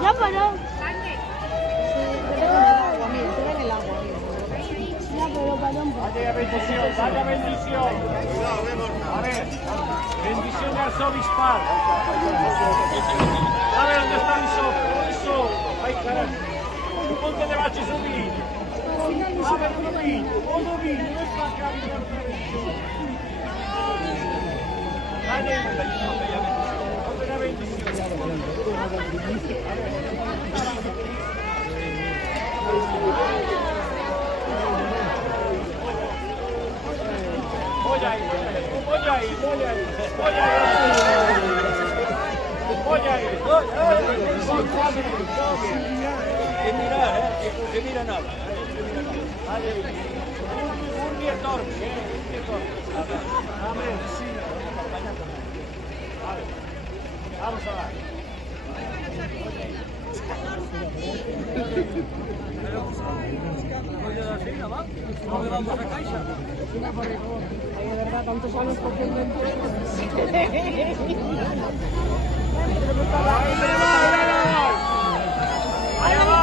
Ya paró. Vaya bendición, vaya bendición. A ver, bendición de arzobispal. A ver dónde está el soco. Eso. Ay, caray. Ponte debajo su vino. A ver, uno vino. Uno vino. No es para acá. Vaya bendición. Voy ahí. Que mirar, que mira nada. Un día torpe, Amén, sí. Vamos a ver. No le vamos a caixa. Ay, de verdad, tantos años cogiendo en Ahí va.